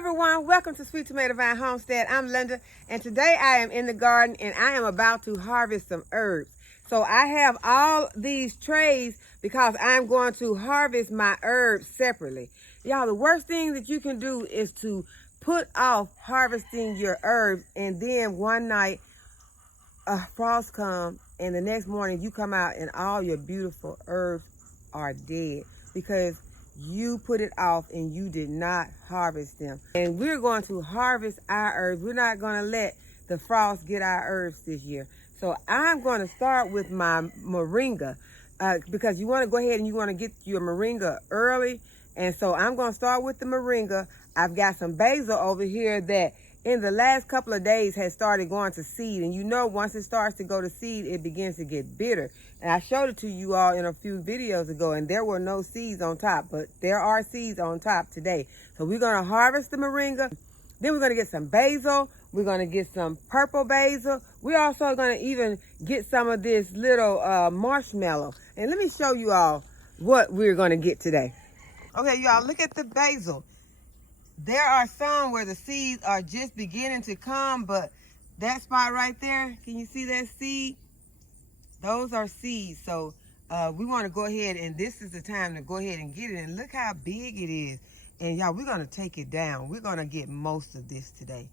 everyone, welcome to Sweet Tomato Vine Homestead. I'm Linda, and today I am in the garden and I am about to harvest some herbs. So I have all these trays because I'm going to harvest my herbs separately. Y'all, the worst thing that you can do is to put off harvesting your herbs, and then one night a frost comes and the next morning you come out and all your beautiful herbs are dead because you put it off and you did not harvest them. And we're going to harvest our herbs. We're not going to let the frost get our herbs this year. So I'm going to start with my moringa because you want to go ahead and you want to get your moringa early. And so I'm going to start with the moringa. I've got some basil over here that in the last couple of days has started going to seed. And you know, once it starts to go to seed, it begins to get bitter. And I showed it to you all in a few videos ago, and there were no seeds on top, but there are seeds on top today. So we're going to harvest the moringa. Then we're going to get some basil. We're going to get some purple basil. We're also going to even get some of this little marshmallow. And let me show you all what we're going to get today. Okay, y'all, look at the basil. There are some where the seeds are just beginning to come, but that spot right there, can you see that seed? Those are seeds. So we want to go ahead, and this is the time to go ahead and get it. And look how big it is. And y'all, we're going to take it down. We're going to get most of this today.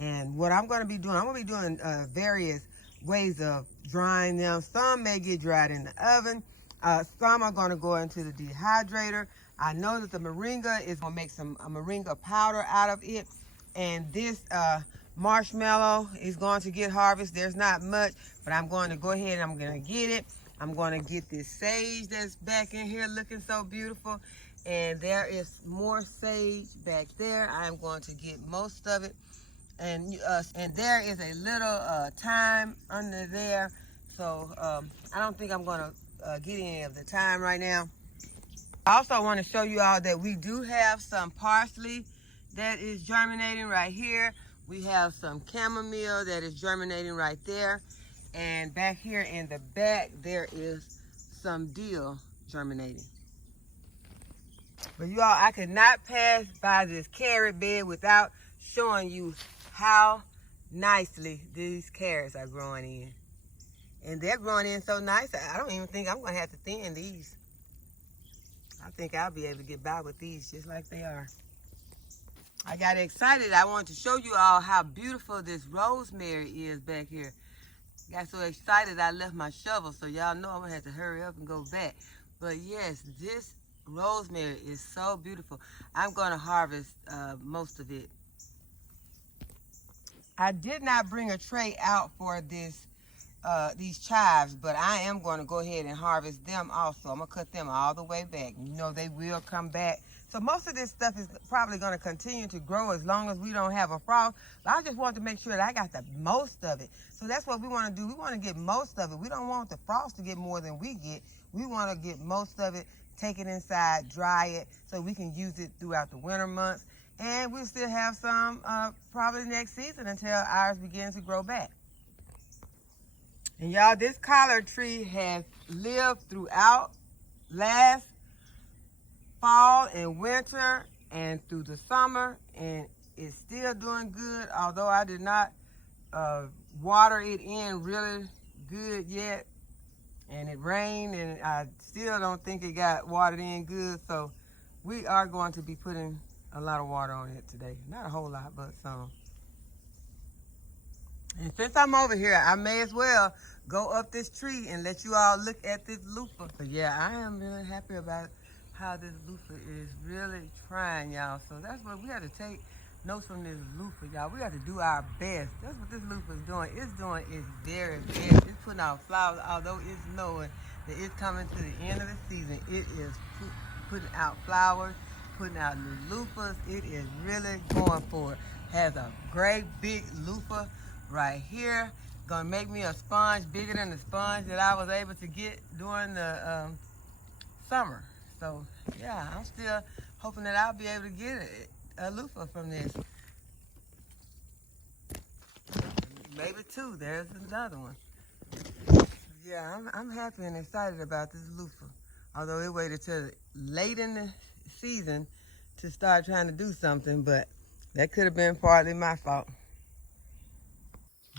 And what I'm going to be doing, I'm going to be doing various ways of drying them. Some may get dried in the oven. Some are going to go into the dehydrator. I know that the moringa is going to make some moringa powder out of it. And this marshmallow is going to get harvested. There's not much, but I'm going to go ahead and I'm going to get it. I'm going to get this sage that's back in here looking so beautiful. And there is more sage back there. I'm going to get most of it. And there is a little thyme under there. So I don't think I'm going to get any of the thyme right now. I also want to show you all that we do have some parsley that is germinating right here. We have some chamomile that is germinating right there. And back here in the back, there is some dill germinating. But you all, I could not pass by this carrot bed without showing you how nicely these carrots are growing in. And they're growing in so nice, I don't even think I'm going to have to thin these. I think I'll be able to get by with these just like they are. I got excited. I wanted to show you all how beautiful this rosemary is back here. Got so excited I left my shovel, so y'all know I'm going to have to hurry up and go back. But yes, this rosemary is so beautiful. I'm going to harvest most of it. I did not bring a tray out for this these chives, but I am going to go ahead and harvest them also. I'm going to cut them all the way back. You know they will come back. So most of this stuff is probably going to continue to grow as long as we don't have a frost. But I just want to make sure that I got the most of it. So that's what we want to do. We want to get most of it. We don't want the frost to get more than we get. We want to get most of it, take it inside, dry it, so we can use it throughout the winter months. And we'll still have some probably next season until ours begin to grow back. And y'all, this collard tree has lived throughout last fall and winter and through the summer, and it's still doing good, although I did not water it in really good yet. And it rained, and I still don't think it got watered in good, so we are going to be putting a lot of water on it today. Not a whole lot, but some. And since I'm over here, I may as well go up this tree and let you all look at this loofah. But yeah, I am really happy about how this loofah is really trying, y'all. So that's what we have to take notes from this loofah, y'all. We have to do our best. That's what this loofah is doing. It's doing its very best. It's putting out flowers, although it's knowing that it's coming to the end of the season. It is putting out flowers, putting out new loofahs. It is really going for it. Has a great big loofah right here. Gonna make me a sponge bigger than the sponge that I was able to get during the summer. So yeah, I'm still hoping that I'll be able to get a loofah from this. Maybe two. There's another one. Yeah, I'm happy and excited about this loofah. Although it waited till late in the season to start trying to do something, but That could have been partly my fault.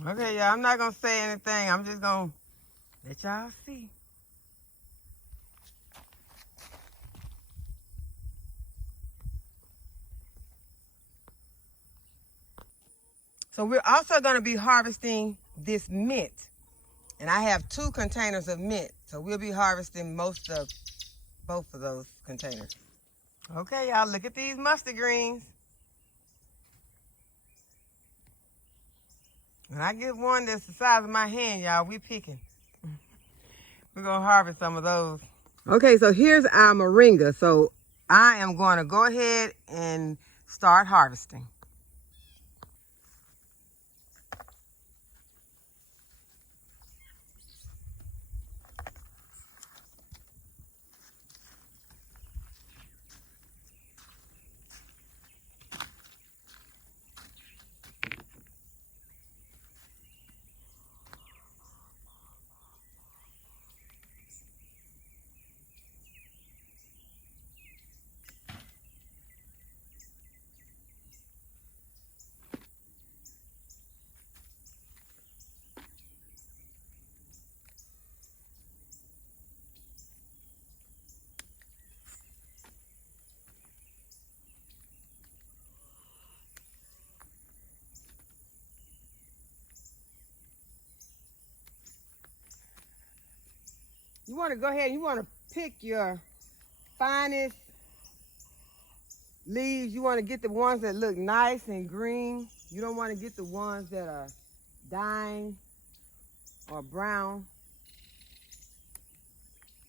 Okay, y'all, I'm not going to say anything. I'm just going to let y'all see. So we're also going to be harvesting this mint. And I have 2 containers of mint. So we'll be harvesting both of those containers. Okay, y'all, look at these mustard greens. When I get one that's the size of my hand, y'all, we picking. We're going to harvest some of those. Okay, so here's our moringa. So I am going to go ahead and start harvesting. You want to go ahead and you want to pick your finest leaves. You want to get the ones that look nice and green. You don't want to get the ones that are dying or brown.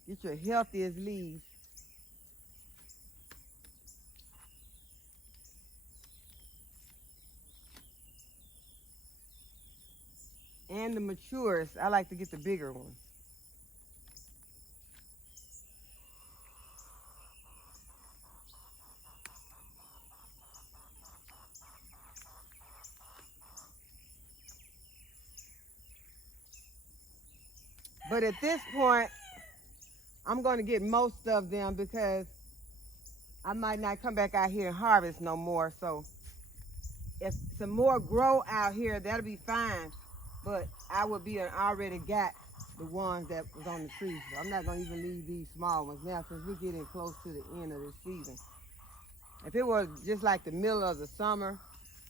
Get your healthiest leaves. And the maturest, I like to get the bigger ones. But at this point, I'm going to get most of them because I might not come back out here and harvest no more. So if some more grow out here, that'll be fine. But I would be already got the ones that was on the tree. So I'm not going to even leave these small ones now since we're getting close to the end of the season. If it was just like the middle of the summer,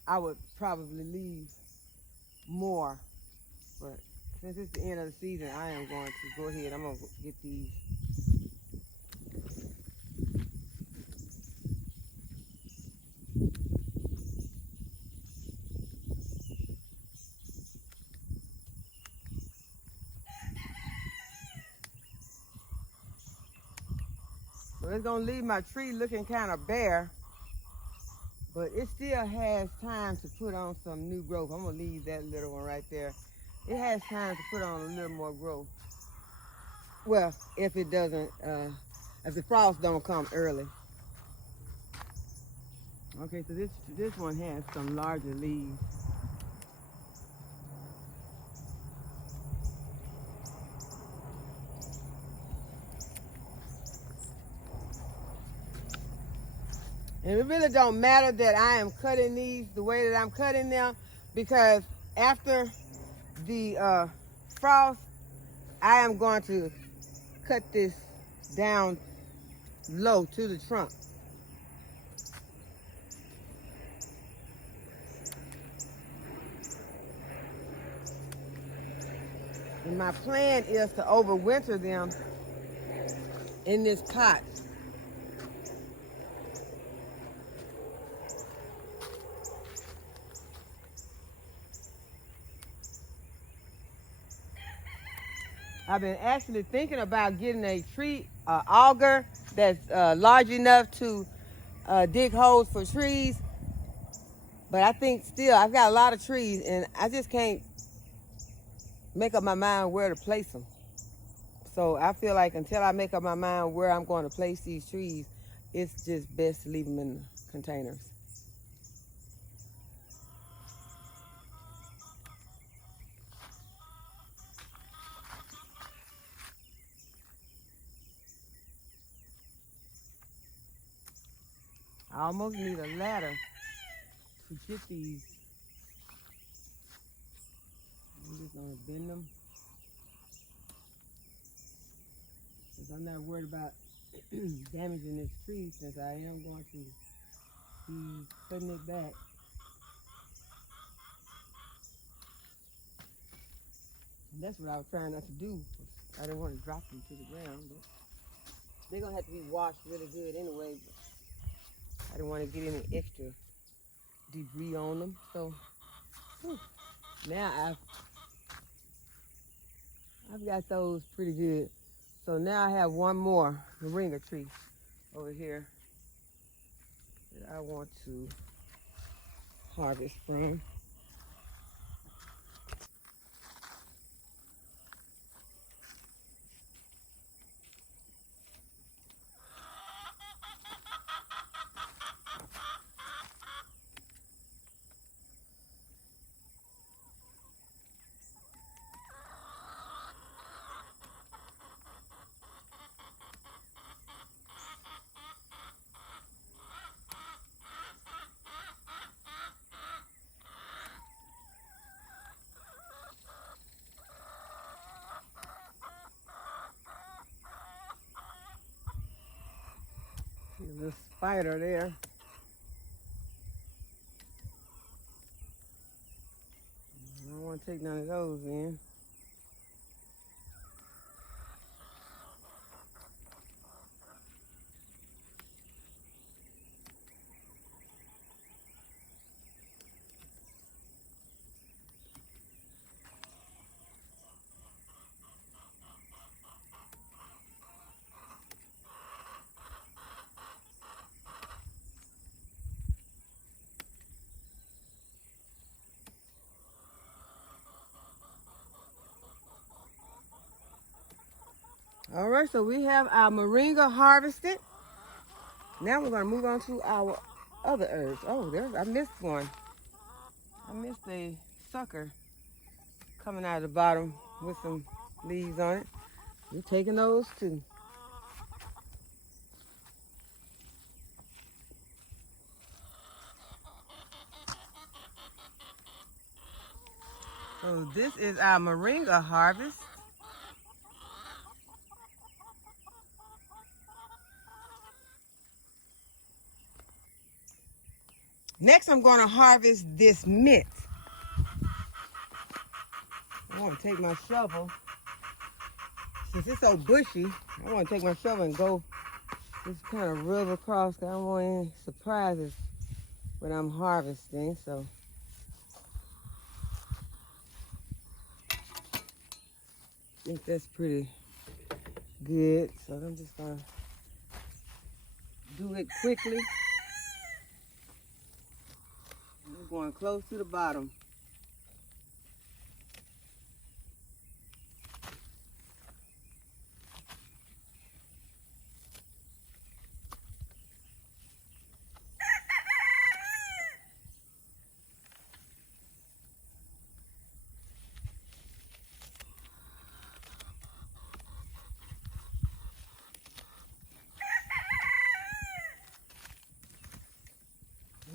I would probably leave more. But since it's the end of the season, I am going to go ahead. I'm going to get these. So it's going to leave my tree looking kind of bare, but it still has time to put on some new growth. I'm going to leave that little one right there. It has time to put on a little more growth. Well, if it doesn't, if the frost don't come early. Okay, so this one has some larger leaves. And it really don't matter that I am cutting these the way that I'm cutting them, because after the frost, I am going to cut this down low to the trunk. And my plan is to overwinter them in this pot. I've been actually thinking about getting a tree auger that's large enough to dig holes for trees. But I think still, I've got a lot of trees and I just can't make up my mind where to place them. So I feel like until I make up my mind where I'm going to place these trees, it's just best to leave them in the containers. I almost need a ladder to get these. I'm just gonna bend them because I'm not worried about damaging this tree since I am going to be putting it back. And that's what I was trying not to do. I didn't want to drop them to the ground, but they're gonna have to be washed really good anyway. I didn't want to get any extra debris on them. So now I've got those pretty good. So now I have one more moringa tree over here that I want to harvest from. There's a spider there. I don't want to take none of those in. All right, so we have our moringa harvested. Now we're gonna move on to our other herbs. Oh, I missed one. I missed a sucker coming out of the bottom with some leaves on it. We're taking those too. So this is our moringa harvest. Next, I'm going to harvest this mint. I want to take my shovel. Since it's so bushy, I want to take my shovel and go just kind of rub across. I don't want any surprises when I'm harvesting. So I think that's pretty good. So I'm just going to do it quickly. I'm going close to the bottom.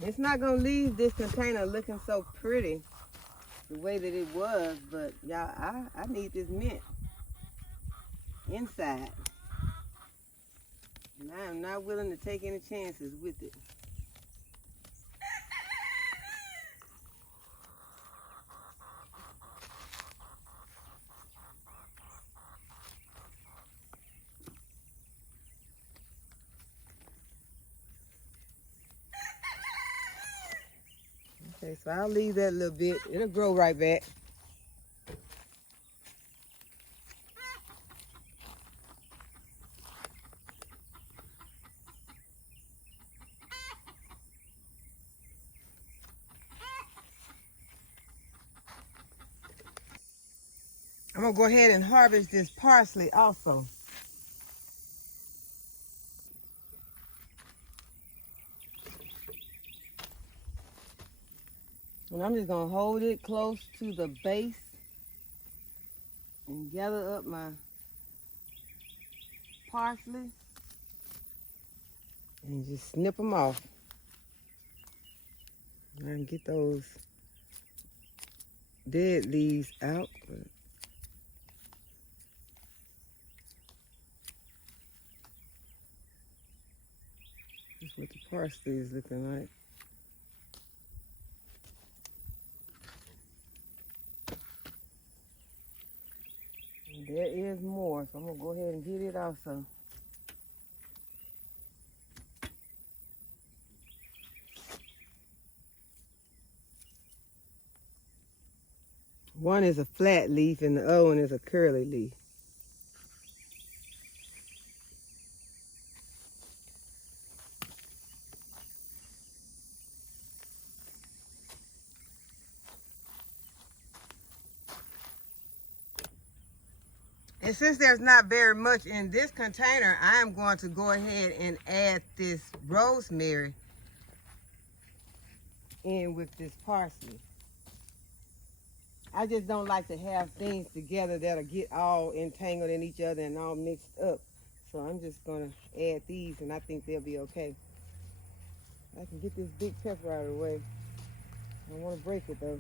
It's not gonna leave this container looking so pretty the way that it was, but y'all, I need this mint inside. And I am not willing to take any chances with it. Okay, so I'll leave that a little bit. It'll grow right back. I'm gonna go ahead and harvest this parsley also. And I'm just gonna hold it close to the base and gather up my parsley and just snip them off. I can get those dead leaves out. But this is what the parsley is looking like. And there is more, so I'm gonna go ahead and get it also. One is a flat leaf and the other one is a curly leaf. And since there's not very much in this container, I am going to go ahead and add this rosemary in with this parsley. I just don't like to have things together that'll get all entangled in each other and all mixed up. So I'm just gonna add these and I think they'll be okay. I can get this big pepper out of the way. I don't wanna break it though.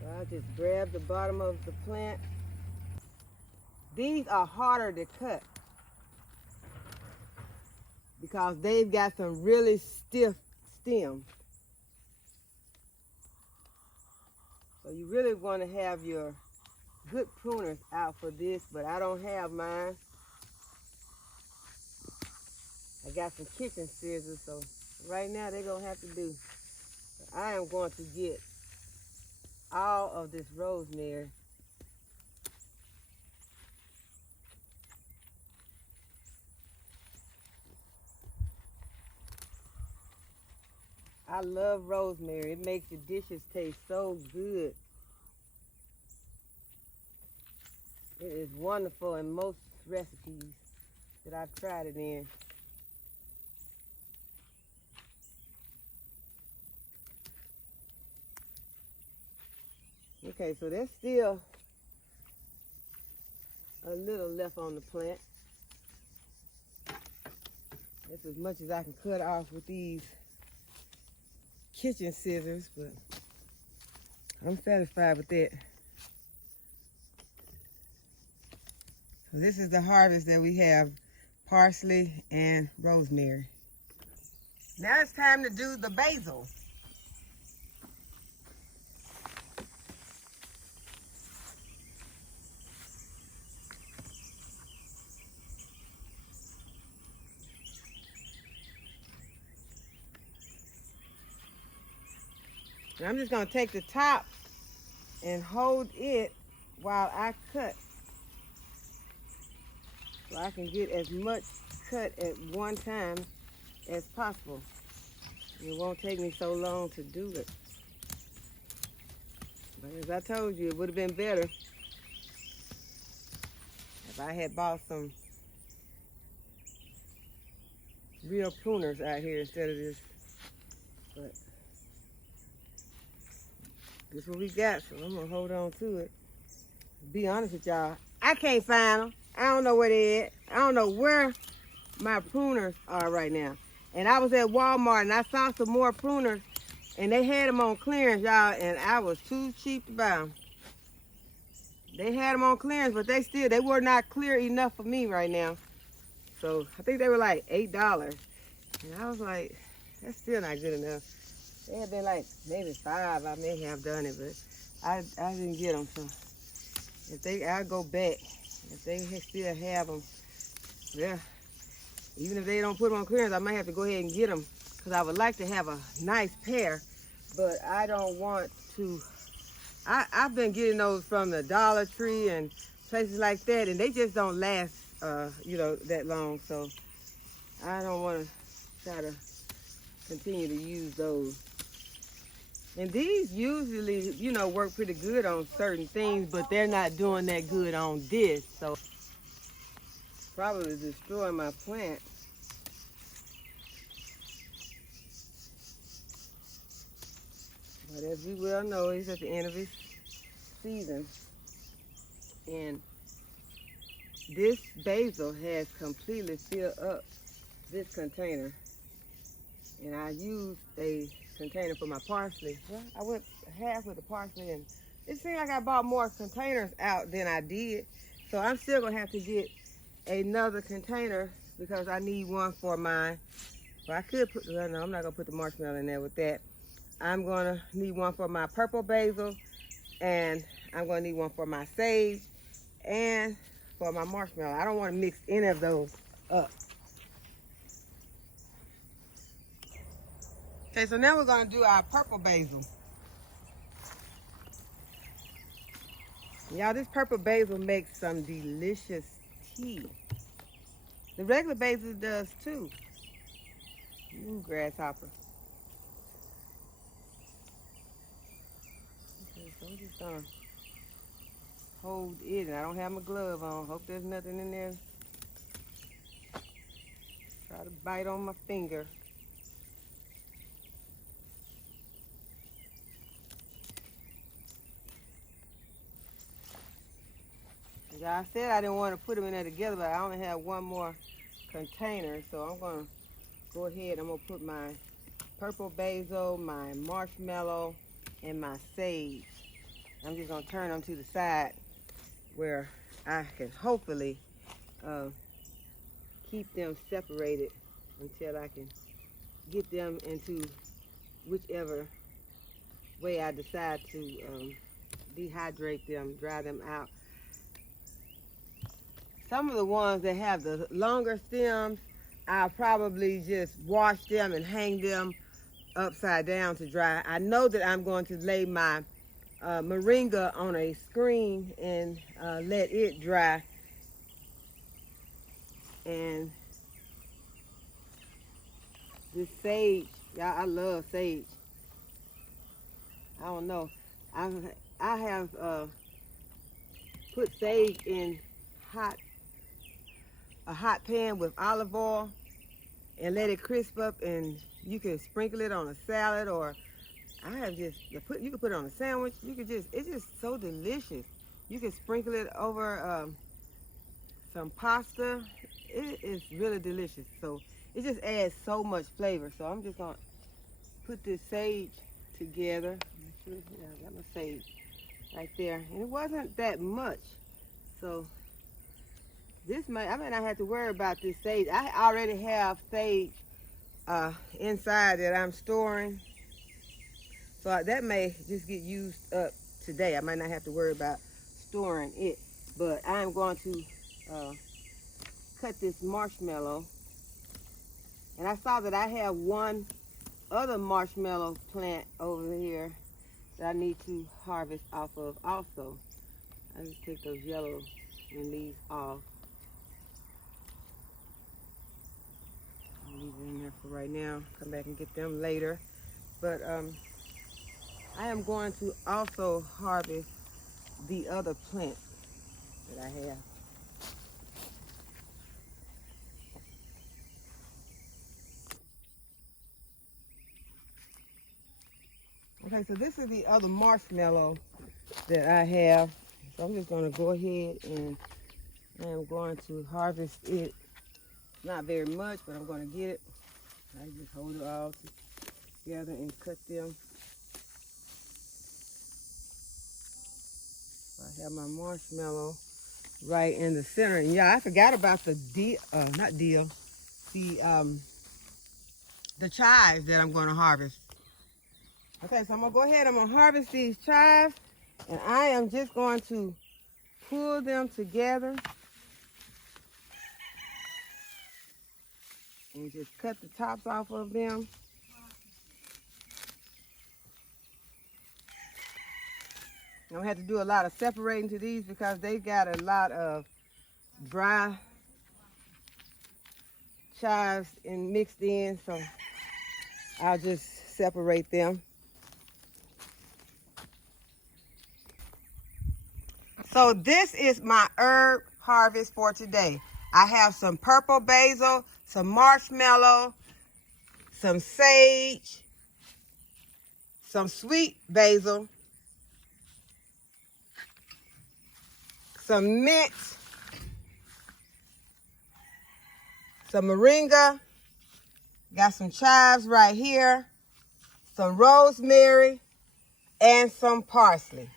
So I'll just grab the bottom of the plant. These are harder to cut because they've got some really stiff stems. So you really want to have your good pruners out for this, but I don't have mine. I got some kitchen scissors, so right now they're going to have to do. But I am going to get all of this rosemary. I love rosemary. It makes your dishes taste so good. It is wonderful in most recipes that I've tried it in. Okay, so there's still a little left on the plant. That's as much as I can cut off with these kitchen scissors, but I'm satisfied with that. So this is the harvest that we have, parsley and rosemary. Now it's time to do the basil. And I'm just gonna take the top and hold it while I cut. So I can get as much cut at one time as possible. It won't take me so long to do it. But as I told you, it would have been better if I had bought some real pruners out here instead of this. But this is what we got, so I'm gonna hold on to it. To be honest with y'all, I can't find them. I don't know where they at. I don't know where my pruners are right now. And I was at Walmart and I saw some more pruners and they had them on clearance, y'all, and I was too cheap to buy them. They had them on clearance, but they were not clear enough for me right now. So I think they were like $8. And I was like, that's still not good enough. They had been like maybe $5. I may have done it, but I didn't get them. So I'll go back. If they still have them, yeah. Even if they don't put them on clearance, I might have to go ahead and get them because I would like to have a nice pair, but I don't want to. I've been getting those from the Dollar Tree and places like that, and they just don't last, that long. So I don't want to try to continue to use those. And these usually, work pretty good on certain things, but they're not doing that good on this. So probably destroy my plant. But as we well know, he's at the end of his season. And this basil has completely filled up this container. And I used a container for my parsley. Well, I went half with the parsley, and it seemed like I bought more containers out than I did. So I'm still gonna have to get another container because I need one for my, well, I could put, well, no, I'm not gonna put the marshmallow in there with that. I'm gonna need one for my purple basil, and I'm gonna need one for my sage and for my marshmallow. I don't wanna mix any of those up. Okay, so now we're gonna do our purple basil. Y'all, this purple basil makes some delicious tea. The regular basil does too. Ooh, grasshopper. Okay, so I'm just gonna hold it, and I don't have my glove on. Hope there's nothing in there. Try to bite on my finger. I said I didn't want to put them in there together, but I only have one more container, so I'm gonna go ahead. I'm gonna put my purple basil, my marshmallow, and my sage. I'm just gonna turn them to the side where I can hopefully keep them separated until I can get them into whichever way I decide to dehydrate them, dry them out. Some of the ones that have the longer stems, I'll probably just wash them and hang them upside down to dry. I know that I'm going to lay my moringa on a screen and let it dry. And this sage, y'all, I love sage. I don't know. I have put sage in a hot pan with olive oil and let it crisp up, and you can sprinkle it on a salad, or you can put it on a sandwich. It's just so delicious. You can sprinkle it over some pasta. It is really delicious. So it just adds so much flavor. So I'm just gonna put this sage together. Yeah, I got my sage right there, and it wasn't that much. So I may not have to worry about this sage. I already have sage inside that I'm storing, so that may just get used up today. I might not have to worry about storing it, but I'm going to cut this marshmallow. And I saw that I have one other marshmallow plant over here that I need to harvest off of also. I just take those yellow and leaves off. I'll leave it in there for right now. Come back and get them later. But I am going to also harvest the other plant that I have. Okay, so this is the other marshmallow that I have. So I'm just going to go ahead and I am going to harvest it. Not very much, but I'm going to get it. I just hold it all together and cut them. I have my marshmallow right in the center. And yeah, I forgot about the the chives that I'm going to harvest. Okay, so I'm going to go ahead. I'm going to harvest these chives, and I am just going to pull them together and just cut the tops off of them. I don't have to do a lot of separating to these because they got a lot of dry chives mixed in, so I'll just separate them. So this is my herb harvest for today. I have some purple basil, some marshmallow, some sage, some sweet basil, some mint, some moringa, Got some chives right here, some rosemary, and some parsley.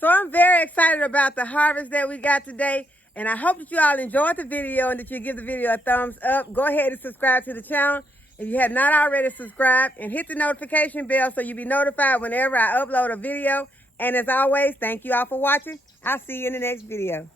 So I'm very excited about the harvest that we got today. And I hope that you all enjoyed the video and that you give the video a thumbs up. Go ahead and subscribe to the channel if you have not already subscribed, and hit the notification bell so you'll be notified whenever I upload a video. And as always, thank you all for watching. I'll see you in the next video.